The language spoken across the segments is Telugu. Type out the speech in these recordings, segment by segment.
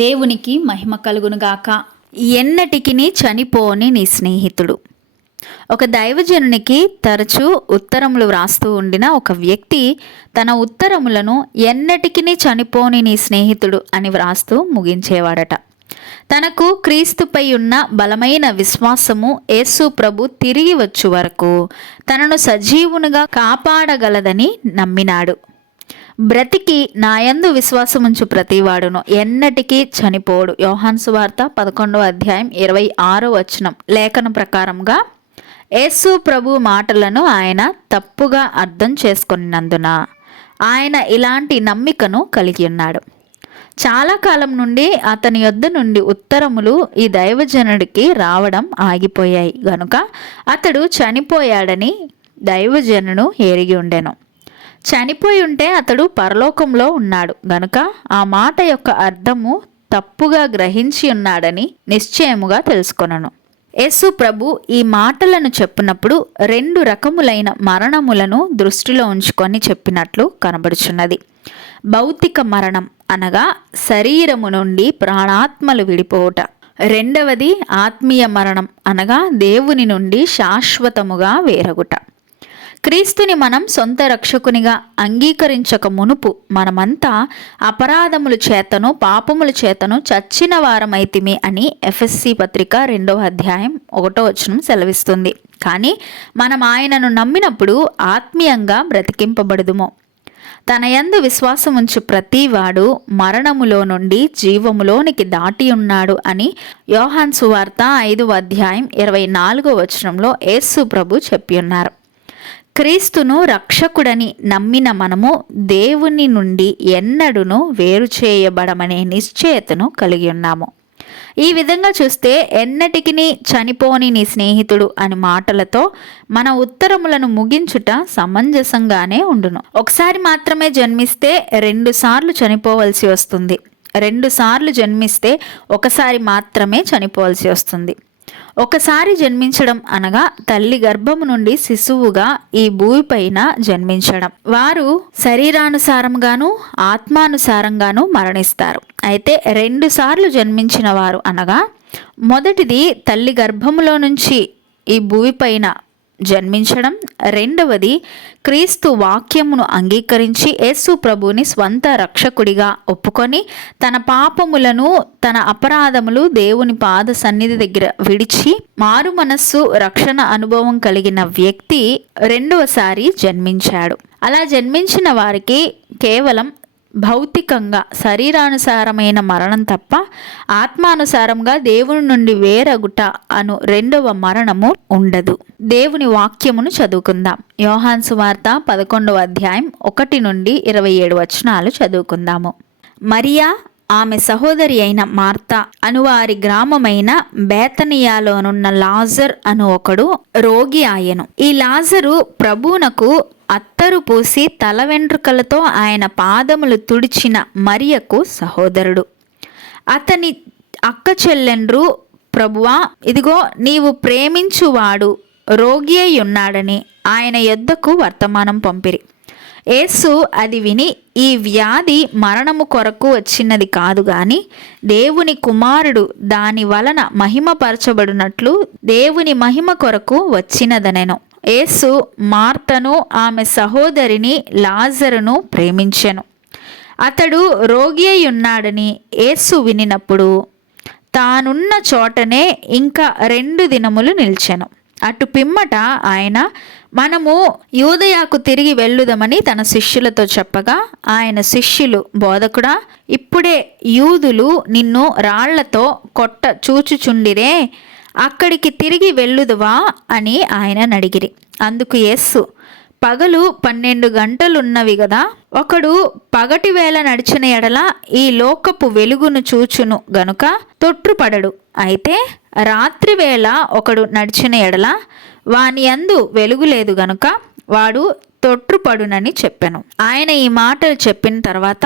దేవునికి మహిమ కలుగునుగాక. ఎన్నటికిని చనిపోని నీ స్నేహితుడు. ఒక దైవజనునికి తరచూ ఉత్తరములు వ్రాస్తూ ఉండిన ఒక వ్యక్తి తన ఉత్తరములను ఎన్నటికిని చనిపోని నీ స్నేహితుడు అని వ్రాస్తూ ముగించేవాడట. తనకు క్రీస్తుపై ఉన్న బలమైన విశ్వాసము యేసు ప్రభు తిరిగి వచ్చు వరకు తనను సజీవునిగా కాపాడగలదని నమ్మినాడు. బ్రతికి నాయందు విశ్వాసముంచు ప్రతివాడును ఎన్నటికీ చనిపోడు. యోహాను సువార్త 11వ అధ్యాయం 26వ వచనం లేఖన ప్రకారంగా యేసు ప్రభు మాటలను ఆయన తప్పుగా అర్థం చేసుకున్నందున ఆయన ఇలాంటి నమ్మికను కలిగి ఉన్నాడు. చాలా కాలం నుండి అతని యొద్ద నుండి ఉత్తరములు ఈ దైవజనుడికి రావడం ఆగిపోయాయి గనుక అతడు చనిపోయాడని దైవజనుడు ఎరిగి ఉండెను. చనిపోయి ఉంటే అతడు పరలోకంలో ఉన్నాడు గనుక ఆ మాట యొక్క అర్థము తప్పుగా గ్రహించి ఉన్నాడని నిశ్చయముగా తెలుసుకొనను. యేసు ప్రభు ఈ మాటలను చెప్పినప్పుడు 2 రకములైన మరణములను దృష్టిలో ఉంచుకొని చెప్పినట్లు కనబడుచున్నది. భౌతిక మరణం అనగా శరీరము నుండి ప్రాణాత్మలు విడిపోవుట. రెండవది ఆత్మీయ మరణం అనగా దేవుని నుండి శాశ్వతముగా వేరగుట. క్రీస్తుని మనం సొంత రక్షకునిగా అంగీకరించక మునుపు మనమంతా అపరాధముల చేతను పాపముల చేతను చచ్చిన వారమైతిమి అని ఎఫెసీ పత్రిక 2వ అధ్యాయం 1వ వచనం సెలవిస్తుంది. కానీ మనం ఆయనను నమ్మినప్పుడు ఆత్మీయంగా బ్రతికింపబడుదుము. తన యందు విశ్వాసముంచు ప్రతివాడు మరణములో నుండి జీవములోనికి దాటి ఉన్నాడు అని యోహాను సువార్త 5వ అధ్యాయం 24వ వచనంలో యేసు ప్రభు చెప్పి ఉన్నారు. క్రీస్తును రక్షకుడని నమ్మిన మనము దేవుని నుండి ఎన్నడూను వేరు చేయబడమనే నిశ్చయతను కలిగి ఉన్నాము. ఈ విధంగా చూస్తే ఎన్నటికిని చనిపోని నీ స్నేహితుడు అని మాటలతో మన ఉత్తరములను ముగించుట సమంజసంగానే ఉండును. ఒకసారి మాత్రమే జన్మిస్తే 2 సార్లు చనిపోవలసి వస్తుంది. 2 సార్లు జన్మిస్తే ఒకసారి మాత్రమే చనిపోవలసి వస్తుంది. ఒకసారి జన్మించడం అనగా తల్లి గర్భము నుండి శిశువుగా ఈ భూమిపైన జన్మించడం. వారు శరీరానుసారంగాను ఆత్మానుసారంగాను మరణిస్తారు. అయితే 2 సార్లు జన్మించిన వారు అనగా మొదటిది తల్లి గర్భములో నుంచి ఈ భూమిపైన జన్మించడం, రెండవది క్రీస్తు వాక్యమును అంగీకరించి యేసు ప్రభుని స్వంత రక్షకుడిగా ఒప్పుకొని తన పాపములను తన అపరాధములు దేవుని పాద సన్నిధి దగ్గర విడిచి మారు మనస్సు రక్షణ అనుభవం కలిగిన వ్యక్తి రెండవసారి జన్మించాడు. అలా జన్మించిన వారికి కేవలం భౌతికంగా శరీరానుసారమైన మరణం తప్ప ఆత్మానుసారంగా దేవుని నుండి వేరగుట అను 2వ మరణము ఉండదు. దేవుని వాక్యమును చదువుకుందాం. యోహాను సువార్త 11వ అధ్యాయం 1 నుండి 27 వచనాలు చదువుకుందాము. మరియా ఆమె సహోదరి అయిన మార్తా అనువారి గ్రామమైన బేతనియాలోనున్న లాజర్ అను ఒకడు రోగి ఆయను. ఈ లాజరు ప్రభువునకు అత్తరు పూసి తల వెంట్రుకలతో ఆయన పాదములు తుడిచిన మరియకు సహోదరుడు. అతని అక్క చెల్లెండ్రు, ప్రభువా, ఇదిగో నీవు ప్రేమించువాడు రోగి అయి ఉన్నాడని ఆయన యొద్దకు వర్తమానం పంపిరి. యేసు అది విని, ఈ వ్యాధి మరణము కొరకు వచ్చినది కాదు గాని దేవుని కుమారుడు దాని వలన మహిమపరచబడినట్లు దేవుని మహిమ కొరకు వచ్చినదనెను. యేసు మార్తను ఆమె సహోదరిని లాజరును ప్రేమించెను. అతడు రోగి అయి ఉన్నాడని యేసు వినినప్పుడు తానున్న చోటనే ఇంకా 2 దినములు నిలిచెను. అటు పిమ్మట ఆయన మనము యూదయాకు తిరిగి వెళ్ళుదమని తన శిష్యులతో చెప్పగా ఆయన శిష్యులు, బోధకుడా, ఇప్పుడే యూదులు నిన్ను రాళ్లతో కొట్ట చూచుచుండిరే, అక్కడికి తిరిగి వెళ్ళుదువా అని ఆయన అడిగిరి. అందుకు యేసు, పగలు 12 గంటలున్నవి గదా, ఒకడు పగటి వేళ నడిచిన ఎడల ఈ లోకపు వెలుగును చూచును గనుక తొట్రుపడడు. అయితే రాత్రి వేళ ఒకడు నడిచిన ఎడల వాని యందు వెలుగు లేదు గనుక వాడు తొట్రుపడునని చెప్పెను. ఆయన ఈ మాటలు చెప్పిన తర్వాత,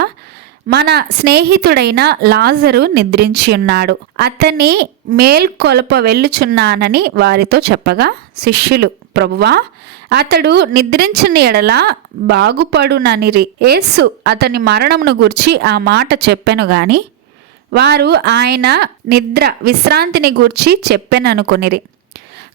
మన స్నేహితుడైన లాజరు నిద్రించి ఉన్నాడు, అతన్ని మేల్కొలప వెళ్ళుచున్నానని వారితో చెప్పగా శిష్యులు, ప్రభువా, అతడు నిద్రించిన ఎడల బాగుపడుననిరి. యేసు అతని మరణమును గూర్చి ఆ మాట చెప్పెను గాని వారు ఆయన నిద్ర విశ్రాంతిని గూర్చి చెప్పెననుకొనిరి.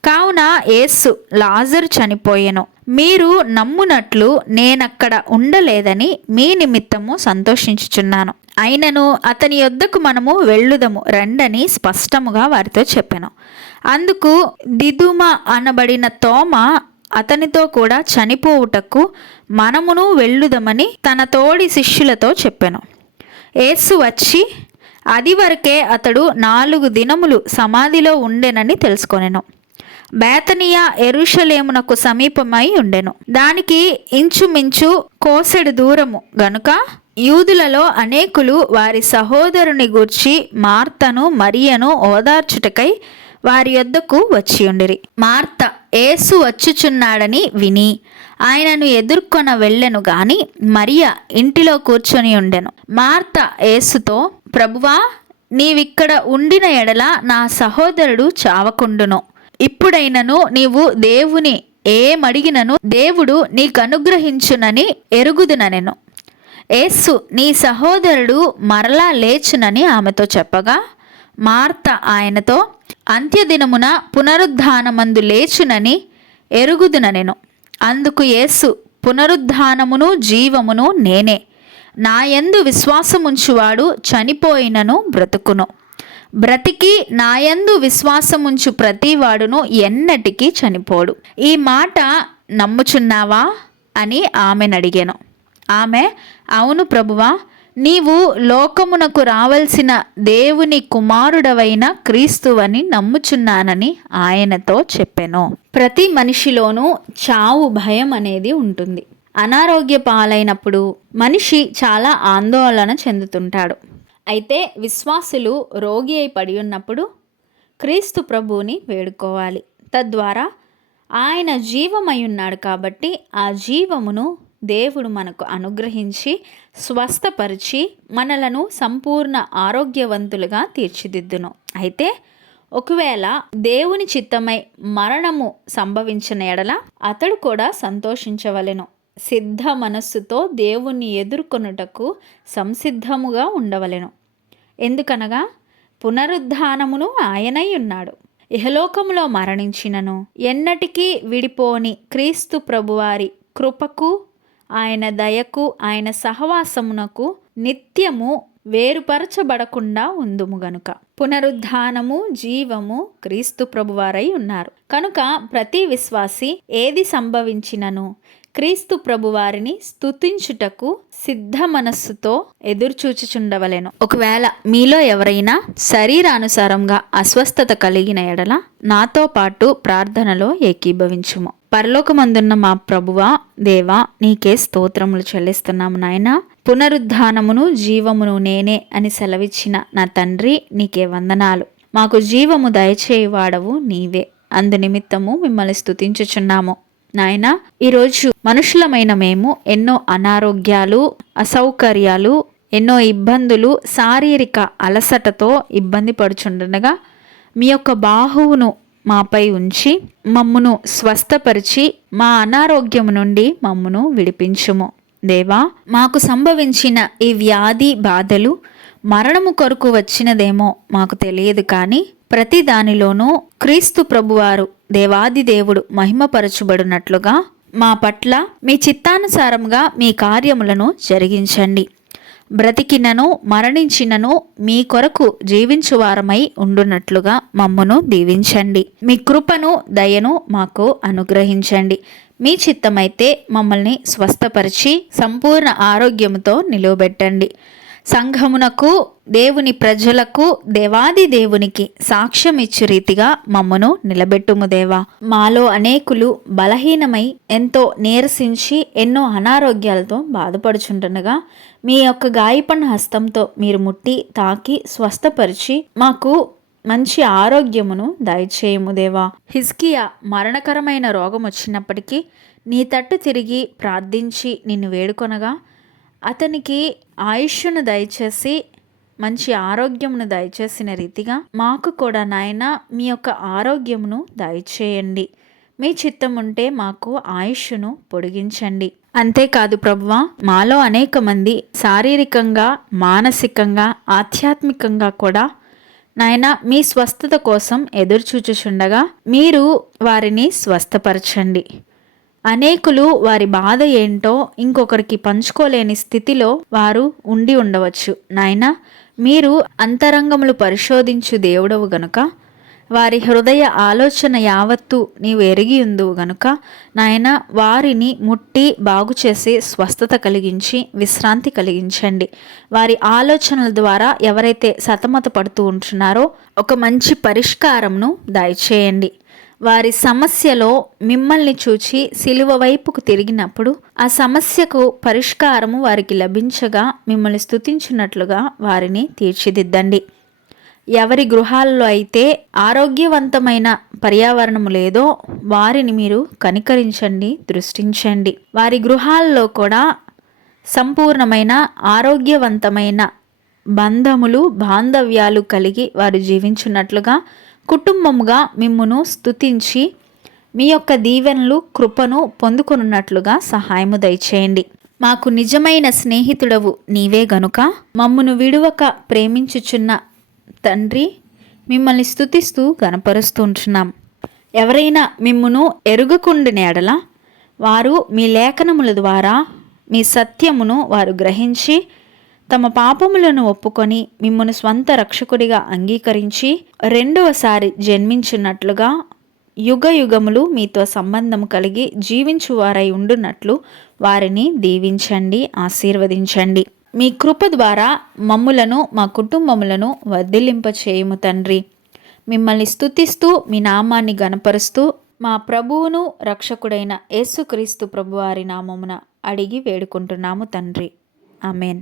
కావున యేసు, లాజరు చనిపోయెను, మీరు నమ్మునట్లు నేనక్కడ ఉండలేదని మీ నిమిత్తము సంతోషించుచున్నాను. అయినను అతని యొద్దకు మనము వెళ్ళుదము రండని స్పష్టముగా వారితో చెప్పెను. అందుకు దిదుమ అనబడిన తోమ అతనితో కూడా చనిపోవుటకు మనమును వెళ్ళుదమని తన తోడి శిష్యులతో చెప్పెను. యేసు వచ్చి అది వరకే అతడు 4 దినములు సమాధిలో ఉండెనని తెలుసుకొనెను. బేతనియా యెరూషలేమునకు సమీపమై ఉండెను. దానికి ఇంచుమించు కోసెడు దూరము గనుక యూదులలో అనేకులు వారి సహోదరుని గూర్చి మార్తను మరియను ఓదార్చుటకై వారి యొద్దకు వచ్చియుండిరి. మార్త యేసు వచ్చుచున్నాడని విని ఆయనను ఎదుర్కొన వెళ్ళెను గాని మరియ ఇంటిలో కూర్చొని ఉండెను. మార్త యేసుతో, ప్రభువా, నీవిక్కడ ఉండిన ఎడల నా సహోదరుడు చావకుండును. ఇప్పుడైనను నీవు దేవుని ఏమడిగినను దేవుడు నీకనుగ్రహించునని ఎరుగుదుననెను. యేసు, నీ సహోదరుడు మరలా లేచునని ఆమెతో చెప్పగా, మార్త ఆయనతో, అంత్యదినమున పునరుద్ధానమందు లేచునని ఎరుగుదుననెను. అందుకు యేసు, పునరుద్ధానమును జీవమును నేనే. నా యందు విశ్వాసముంచువాడు చనిపోయినను బ్రతుకును, బ్రతికి నాయందు విశ్వాసముంచు ప్రతివాడును ఎన్నటికీ చనిపోడు. ఈ మాట నమ్ముచున్నావా అని ఆమెనడిగాను. ఆమె, అవును ప్రభువా, నీవు లోకమునకు రావలసిన దేవుని కుమారుడవైన క్రీస్తువని నమ్ముచున్నానని ఆయనతో చెప్పెను. ప్రతి మనిషిలోనూ చావు భయం అనేది ఉంటుంది. అనారోగ్య పాలైనప్పుడు మనిషి చాలా ఆందోళన చెందుతుంటాడు. అయితే విశ్వాసులు రోగి అయి పడి ఉన్నప్పుడు క్రీస్తు ప్రభువుని వేడుకోవాలి. తద్వారా ఆయన జీవమై ఉన్నాడు కాబట్టి ఆ జీవమును దేవుడు మనకు అనుగ్రహించి స్వస్థపరిచి మనలను సంపూర్ణ ఆరోగ్యవంతులుగా తీర్చిదిద్దును. అయితే ఒకవేళ దేవుని చిత్తమై మరణము సంభవించిన ఎడల అతడు కూడా సంతోషించవలెను. సిద్ధ మనస్సుతో దేవుణ్ణి ఎదుర్కొనుటకు సంసిద్ధముగా ఉండవలెను. ఎందుకనగా పునరుద్ధానమును ఆయనై ఉన్నాడు. ఇహలోకములో మరణించినను ఎన్నటికీ విడిపోని క్రీస్తు ప్రభువారి కృపకు, ఆయన దయకు, ఆయన సహవాసమునకు నిత్యము వేరుపరచబడకుండా ఉందుము గనుక. పునరుద్ధానము జీవము క్రీస్తు ప్రభువారై ఉన్నారు కనుక ప్రతి విశ్వాసి ఏది సంభవించినను క్రీస్తు ప్రభువారిని స్తుతించుటకు సిద్ధ మనస్సుతో ఎదురుచూచుచుండవలెను. ఒకవేళ మీలో ఎవరైనా శరీరానుసారంగా అస్వస్థత కలిగిన ఎడల నాతో పాటు ప్రార్థనలో ఏకీభవించుము. పరలోకమందున్న మా ప్రభువా, దేవా, నీకే స్తోత్రములు చెల్లిస్తున్నాము నాయన. పునరుద్ధానమును జీవమును నేనే అని సెలవిచ్చిన నా తండ్రి, నీకే వందనాలు. మాకు జీవము దయచేయువాడవు నీవే. అందు నిమిత్తము మిమ్మల్ని స్తుతించుచున్నాము నాయన. ఈరోజు మనుషులమైన మేము ఎన్నో అనారోగ్యాలు, అసౌకర్యాలు, ఎన్నో ఇబ్బందులు, శారీరక అలసటతో ఇబ్బంది పడుచుండగా మీ యొక్క బాహువును మాపై ఉంచి మమ్మును స్వస్థపరిచి మా అనారోగ్యము నుండి మమ్మును విడిపించుము దేవా. మాకు సంభవించిన ఈ వ్యాధి బాధలు మరణము కొరకు వచ్చినదేమో మాకు తెలియదు, కానీ ప్రతి దానిలోనూ క్రీస్తు ప్రభువారు దేవాది దేవుడు మహిమపరచుబడినట్లుగా మా పట్ల మీ చిత్తానుసారంగా మీ కార్యములను జరిగించండి. బ్రతికినను మరణించినను మీ కొరకు జీవించువారమై ఉండునట్లుగా మమ్మును దీవించండి. మీ కృపను దయను మాకు అనుగ్రహించండి. మీ చిత్తమైతే మమ్మల్ని స్వస్థపరిచి సంపూర్ణ ఆరోగ్యముతో నిలువబెట్టండి. సంఘమునకు, దేవుని ప్రజలకు, దేవాది దేవునికి సాక్ష్యం ఇచ్చు రీతిగా మమ్మను నిలబెట్టుము దేవా. మాలో అనేకులు బలహీనమై ఎంతో నీరసించి ఎన్నో అనారోగ్యాలతో బాధపడుచుంటుండగా మీ యొక్క గాయపడిన హస్తంతో మీరు ముట్టి తాకి స్వస్థపరిచి మాకు మంచి ఆరోగ్యమును దయచేయము దేవా. హిజ్కియా మరణకరమైన రోగం వచ్చినప్పటికీ నీ తట్టు తిరిగి ప్రార్థించి నిన్ను వేడుకొనగా అతనికి ఆయుష్ను దయచేసి మంచి ఆరోగ్యమును దయచేసిన రీతిగా మాకు కూడా నాయన మీ యొక్క ఆరోగ్యమును దయచేయండి. మీ చిత్తం ఉంటే మాకు ఆయుష్ను పొడిగించండి. అంతేకాదు ప్రభువా, మాలో అనేక మంది శారీరకంగా, మానసికంగా, ఆధ్యాత్మికంగా కూడా నాయన మీ స్వస్థత కోసం ఎదురుచూచుచుండగా మీరు వారిని స్వస్థపరచండి. అనేకులు వారి బాధ ఏంటో ఇంకొకరికి పంచుకోలేని స్థితిలో వారు ఉండి ఉండవచ్చు. నాయన, మీరు అంతరంగములు పరిశోధించు దేవుడవు గనుక, వారి హృదయ ఆలోచన యావత్తు నీవు ఎరిగి ఉందువు గనుక నాయన, వారిని ముట్టి బాగు చేసి స్వస్థత కలిగించి విశ్రాంతి కలిగించండి. వారి ఆలోచనల ద్వారా ఎవరైతే సతమత పడుతూ ఉంటున్నారో ఒక మంచి పరిష్కారంను దయచేయండి. వారి సమస్యలో మిమ్మల్ని చూచి సిలువ వైపుకు తిరిగినప్పుడు ఆ సమస్యకు పరిష్కారము వారికి లభించగా మిమ్మల్ని స్తుతించినట్లుగా వారిని తీర్చిదిద్దండి. ఎవరి గృహాల్లో అయితే ఆరోగ్యవంతమైన పర్యావరణము లేదో వారిని మీరు కనికరించండి, దృష్టించండి. వారి గృహాల్లో కూడా సంపూర్ణమైన ఆరోగ్యవంతమైన బంధములు, బాంధవ్యాలు కలిగి వారు జీవించున్నట్లుగా, కుటుంబముగా మిమ్మును స్తుతించి మీ యొక్క దీవెనలు, కృపను పొందుకొనున్నట్లుగా సహాయము దయచేయండి. మాకు నిజమైన స్నేహితుడవు నీవే గనుక మమ్మును విడువక ప్రేమించుచున్న తండ్రి, మిమ్మల్ని స్తుతిస్తూ గనపరుస్తూ ఉంటున్నాం. ఎవరైనా మిమ్మును ఎరుగకుండిన ఎడల వారు మీ లేఖనముల ద్వారా మీ సత్యమును వారు గ్రహించి తమ పాపములను ఒప్పుకొని మిమ్మును స్వంత రక్షకుడిగా అంగీకరించి రెండవసారి జన్మించినట్లుగా యుగ యుగములు మీతో సంబంధం కలిగి జీవించువారై ఉండునట్లు వారిని దీవించండి, ఆశీర్వదించండి. మీ కృప ద్వారా మమ్ములను, మా కుటుంబములను వర్ధిల్లింప చేయుము తండ్రి. మిమ్మల్ని స్తుతిస్తూ మీ నామాన్ని గణపరుస్తూ మా ప్రభువును రక్షకుడైన యేసుక్రీస్తు ప్రభువారి నామమున అడిగి వేడుకుంటున్నాము తండ్రి. ఆమెన్.